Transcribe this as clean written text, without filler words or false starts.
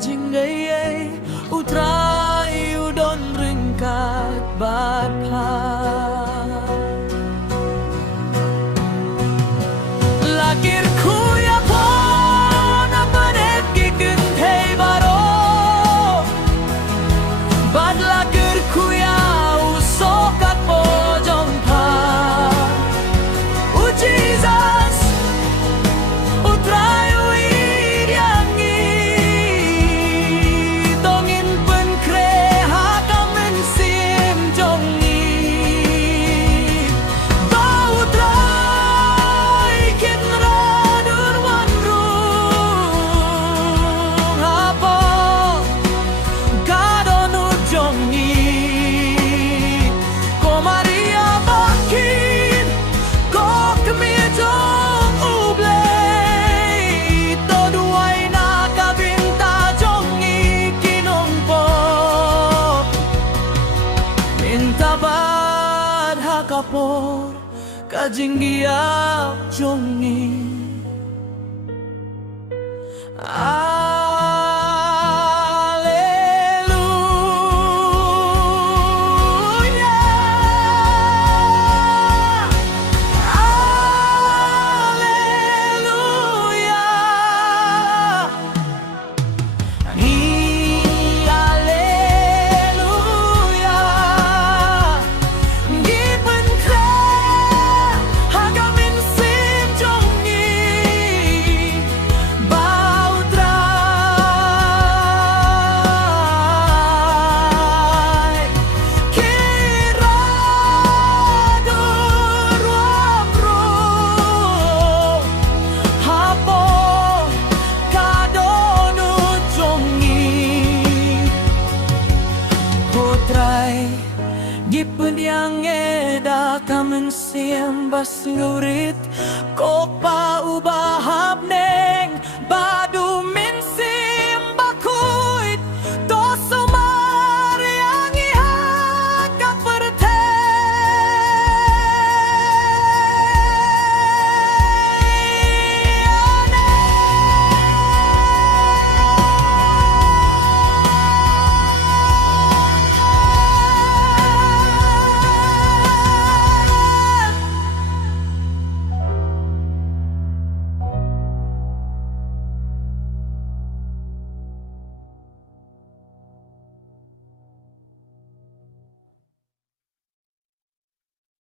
jinggay utray udon ringkat batha lakir kuya po na panet kikintay baro bad lakir kuya usok at po jompa Jesus utray uiriangi tongin penkre hakamen sim jongi ba utray kinra durwan rung apo kadonu jongi ko Maria bakin ko kemijong ublay toduay nakabinta jongi kinongpo mintabad hakapor kajinggiap jongi Gipun yang eda kamen siam bas ngurit kok pa ubah